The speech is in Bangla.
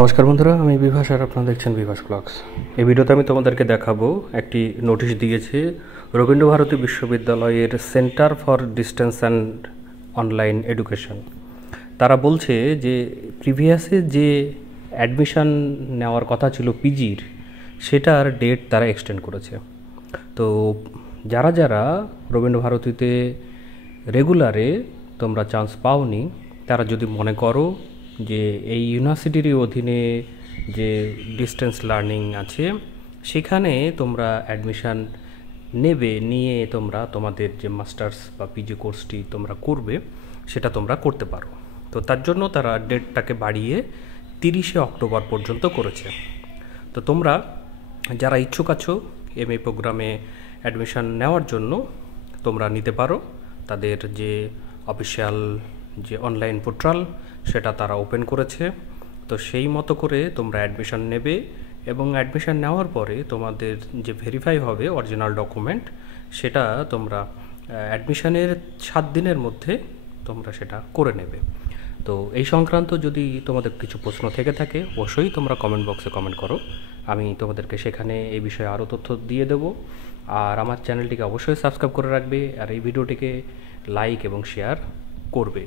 নমস্কার বন্ধুরা, আমি বিভাস আর আপনারা দেখছেন বিভাস ব্লগস। এই ভিডিওতে আমি তোমাদেরকে দেখাবো একটি নোটিশ দিয়েছে রবীন্দ্রভারতী বিশ্ববিদ্যালয়ের centre for distance and online education. তারা বলছে যে প্রিভিয়াসে যে অ্যাডমিশান নেওয়ার কথা ছিল পিজির, সেটার ডেট তারা এক্সটেন্ড করেছে। তো যারা যারা রবীন্দ্রভারতীতে রেগুলারে তোমরা চান্স পাওনি, তারা যদি মনে করো যে এই ইউনিভার্সিটির অধীনে যে ডিস্টেন্স লার্নিং আছে সেখানে তোমরা অ্যাডমিশান নিয়ে তোমরা তোমাদের যে মাস্টার্স বা পিজি কোর্সটি তোমরা করবে সেটা তোমরা করতে পারো। তো তার জন্য তারা ডেটটাকে বাড়িয়ে 30শে অক্টোবর পর্যন্ত করেছে। তো তোমরা যারা ইচ্ছুক আছো এমএ প্রোগ্রামে অ্যাডমিশান নেওয়ার জন্য তোমরা নিতে পারো। তাদের যে অফিসিয়াল যে অনলাইন পোর্টাল সেটা তারা ওপেন করেছে। তো সেই মতো করে তোমরা অ্যাডমিশান নেবে এবং অ্যাডমিশান নেওয়ার পরে তোমাদের যে ভেরিফাই হবে অরিজিনাল ডকুমেন্ট, সেটা তোমরা অ্যাডমিশানের 7 দিনের মধ্যে তোমরা সেটা করে নেবে। তো এই সংক্রান্ত যদি তোমাদের কিছু প্রশ্ন থেকে থাকে অবশ্যই তোমরা কমেন্ট বক্সে কমেন্ট করো, আমি তোমাদেরকে সেখানে এই বিষয়ে আরও তথ্য দিয়ে দেবো। আর আমার চ্যানেলটিকে অবশ্যই সাবস্ক্রাইব করে রাখবে আর এই ভিডিওটিকে লাইক এবং শেয়ার করবে।